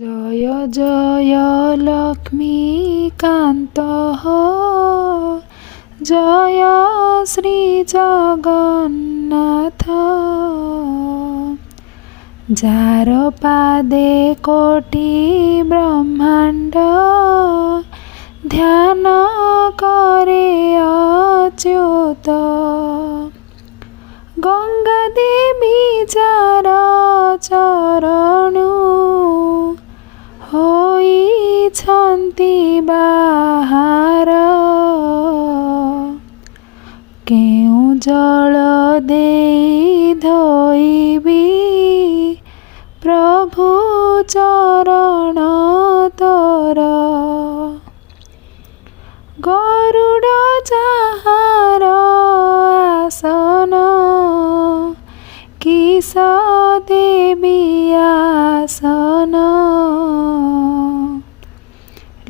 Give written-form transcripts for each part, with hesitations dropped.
जय जय लक्ष्मीकान्त जय श्री जगन्नाथ जार पादे कोटि ब्रह्मांड ध्यान करे अच्युत गंगा देवी जार चरणु होइछन्ति बाहार केउ जल देई धोइबी प्रभु चरण तोर गरुड जाहार आसन किस देवी आसन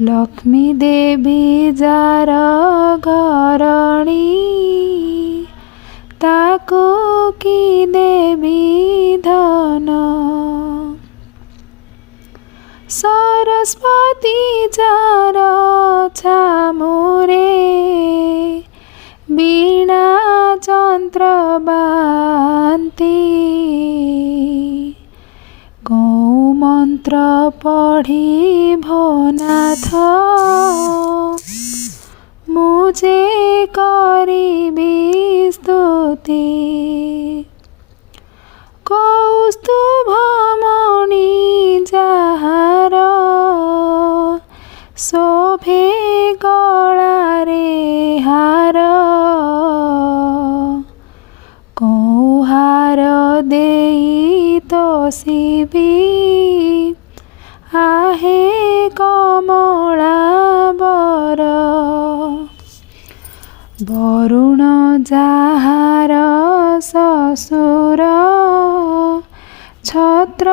लक्ष्मी देवी जार घरणी ताकू की देवी धन सरस्वती जार छामुरे वीणा चंद्र बांती गौ मंत्र पढ़ी भोनाथ मुझे करीबी स्तुति कौस्तुभमणि जाहार शोभे गलारे हार कौहार देई तोषिबी आहे कमला बर वरुण जाहार ससुर छत्र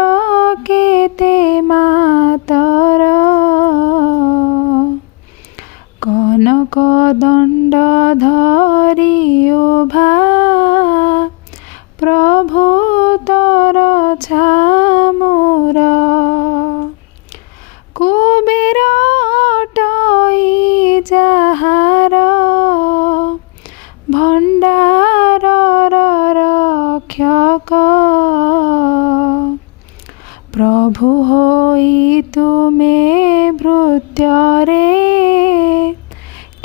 केते मातर कनक दंड धरी उभा प्रभु तर छामुर कुबेर अटई जाहार भंडार रक्षक प्रभु होई तुमे भृत्ୟରେ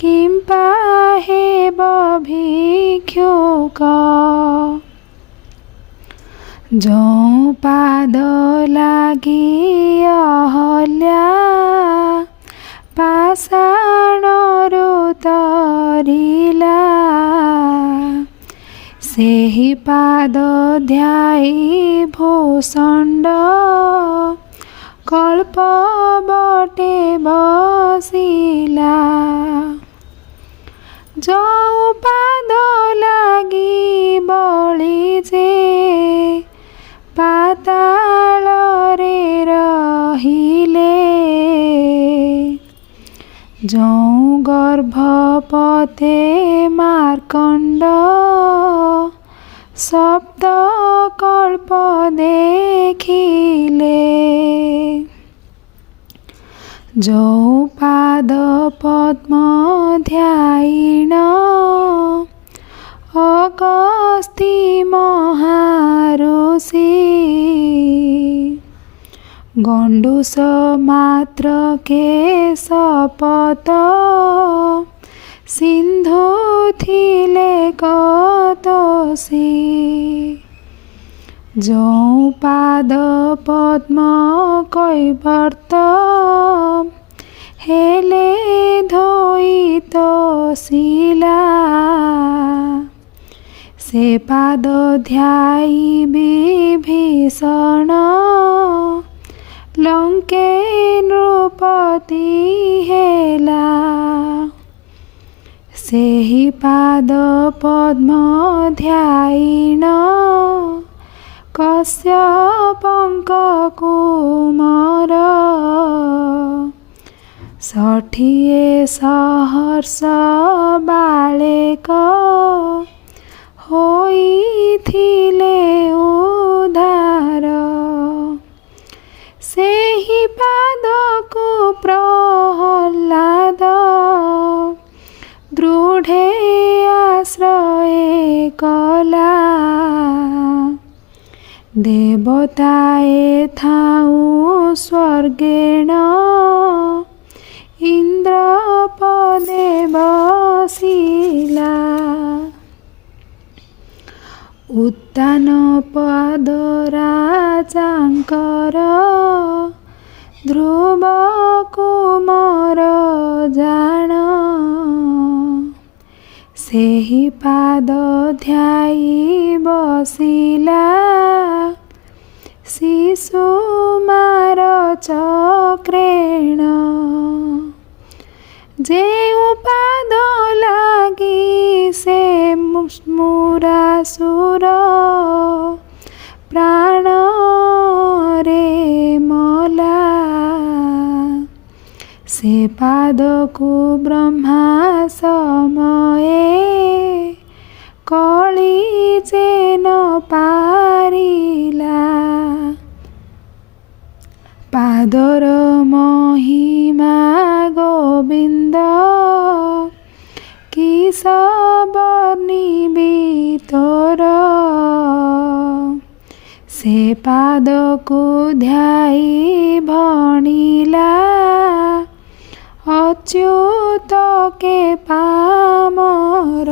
किं पाहेब भिक्षुक जो पाद लागी अहल्या पाषाणरू तरिला सेहि पाद ध्याई भूषण्ड कल्प बटे बसिला जो पाद लागी बळी जे पाताल रे रहिले जो गर्भपते मार्कंड सप्त कल्प देखिले जो पाद पद्म ध्यायिण अगस्ती महारुषि गंडूस मात्र के शपथ सिंधु थिले कतोषी जो पाद पद्म कैवर्त हेले धोई तोषिला से पाद ध्याई विभीषण लंके नृपति हेला सेहि पाद पद्म ध्यायिण कश्यपंक कुमार षठिए सहर्ष बालेक होइथिले उद्धार ସେହି कला देवताए थाऊ स्वर्गेण इंद्र पदे बसिला उत्तान पद राजांकर ध्रुव कुमार जान सेहि पाद ध्याई बसिला शिशुमार चक्रेण जेउ पाद लागी से मुरासुर प्राण रे मला से पाद को ब्रह्मा समये कली जेन पारिला पादर महिमा गोविंद किस वर्णिबी तोर से पाद को ध्याई भणिला अच्युत के पामर।